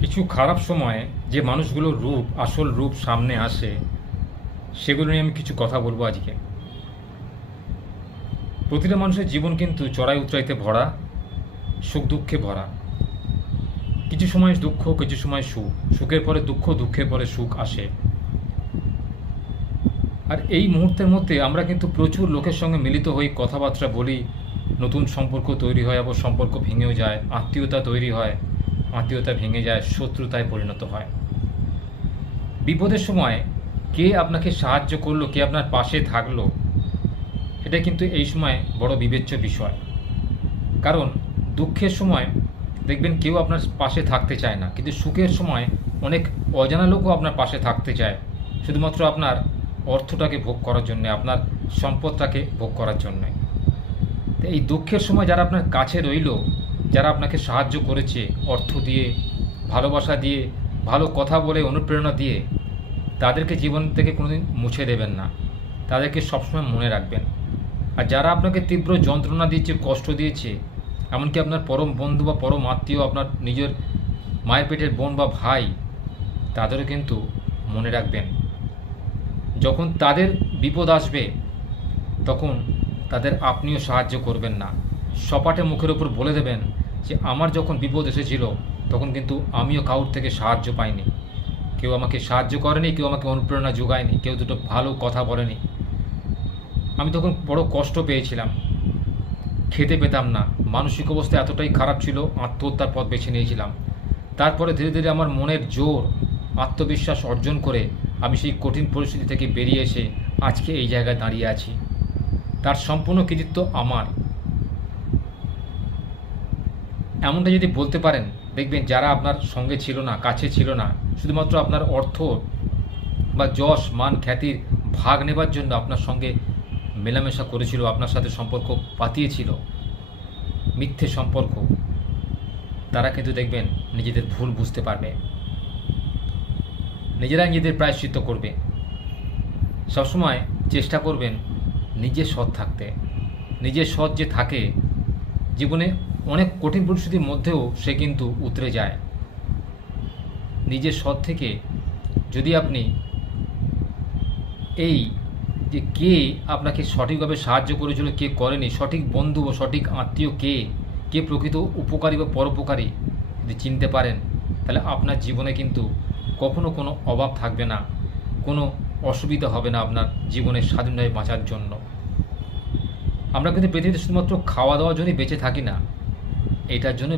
কিছু খারাপ সময়ে যে মানুষগুলোর আসল রূপ সামনে আসে, সেগুলো নিয়ে আমি কিছু কথা বলবো আজকে। প্রতিটা মানুষের জীবন কিন্তু চড়াই উতরাইতে ভরা, সুখ দুঃখে ভরা। কিছু সময় দুঃখ, কিছু সময় সুখ, সুখের পরে দুঃখ, দুঃখের পরে সুখ আসে। আর এই মুহূর্তের মধ্যে আমরা কিন্তু প্রচুর লোকের সঙ্গে মিলিত হই, কথাবার্তা বলি, নতুন সম্পর্ক তৈরি হয়, আবার সম্পর্ক ভেঙেও যায়, আত্মীয়তা তৈরি হয়, আত্মীয়তা ভেঙে যায়, শত্রুতায় পরিণত হয়। বিপদের সময় কে আপনাকে সাহায্য করলো, কে আপনার পাশে থাকলো, এটা কিন্তু এই সময় বড় বিবেচ্য বিষয়। কারণ দুঃখের সময় দেখবেন কেউ আপনার পাশে থাকতে চায় না, কিন্তু সুখের সময় অনেক অজানা লোকও আপনার পাশে থাকতে চায়, শুধুমাত্র আপনার অর্থটাকে ভোগ করার জন্য, আপনার সম্পদটাকে ভোগ করার জন্য। তো এই দুঃখের সময় যারা আপনার কাছে রইল, যারা আপনাকে সাহায্য করেছে অর্থ দিয়ে, ভালোবাসা দিয়ে, ভালো কথা বলে, অনুপ্রেরণা দিয়ে, তাদেরকে জীবন থেকে কোনোদিন মুছে দেবেন না, তাদেরকে সবসময় মনে রাখবেন। আর যারা আপনাকে তীব্র যন্ত্রণা দিয়েছে, কষ্ট দিয়েছে, এমনকি আপনার পরম বন্ধু বা পরম আত্মীয়, আপনার নিজের মায়ের পেটের বোন বা ভাই, তাদেরও কিন্তু মনে রাখবেন। যখন তাদের বিপদ আসবে, তখন তাদের আপনিও সাহায্য করবেন না, সপাটে মুখের ওপর বলে দেবেন যে আমার যখন বিপদ এসেছিল তখন কিন্তু আমিও কাউর থেকে সাহায্য পাইনি, কেউ আমাকে সাহায্য করেনি, কেউ আমাকে অনুপ্রেরণা যোগায়নি, কেউ দুটো ভালো কথা বলেনি। আমি তখন বড় কষ্ট পেয়েছিলাম, খেতে পেতাম না, মানসিক অবস্থা এতটাই খারাপ ছিল, আত্মহত্যার পথ বেছে নিয়েছিলাম। তারপরে ধীরে ধীরে আমার মনের জোর, আত্মবিশ্বাস অর্জন করে আমি সেই কঠিন পরিস্থিতি থেকে বেরিয়ে এসে আজকে এই জায়গায় দাঁড়িয়ে আছি। তার সম্পূর্ণ কৃতিত্ব আমার। এমনটা যদি বলতে পারেন, দেখবেন যারা আপনার সঙ্গে ছিল না, কাছে ছিল না, শুধুমাত্র আপনার অর্থ বা যশ মান খ্যাতির ভাগ নেবার জন্য আপনার সঙ্গে মেলামেশা করেছিল, আপনার সাথে সম্পর্ক পাতিয়েছিল, মিথ্যে সম্পর্ক, তারা কিন্তু দেখবেন নিজেদের ভুল বুঝতে পারবে, নিজেরাই নিজেদের প্রায়শ্চিত্ত করবে। সবসময় চেষ্টা করবেন নিজে সৎ থাকতে। নিজে সৎ যে থাকে, জীবনে অনেক কঠিন পরিস্থিতির মধ্যেও সে কিন্তু উতরে যায়। নিজের সৎ থেকে যদি আপনি এই যে কে আপনাকে সঠিকভাবে সাহায্য করেছিল, কে করেনি, সঠিক বন্ধু ও সঠিক আত্মীয় কে, কে প্রকৃত উপকারী বা পরোপকারী যদি চিনতে পারেন, তাহলে আপনার জীবনে কিন্তু কখনো কোনো অভাব থাকবে না, কোনো অসুবিধা হবে না আপনার জীবনের স্বাধীনভাবে বাঁচার জন্য। আমরা কিন্তু পৃথিবীতে শুধুমাত্র খাওয়া দাওয়ার জন্যই বেঁচে থাকি না, এটার জন্য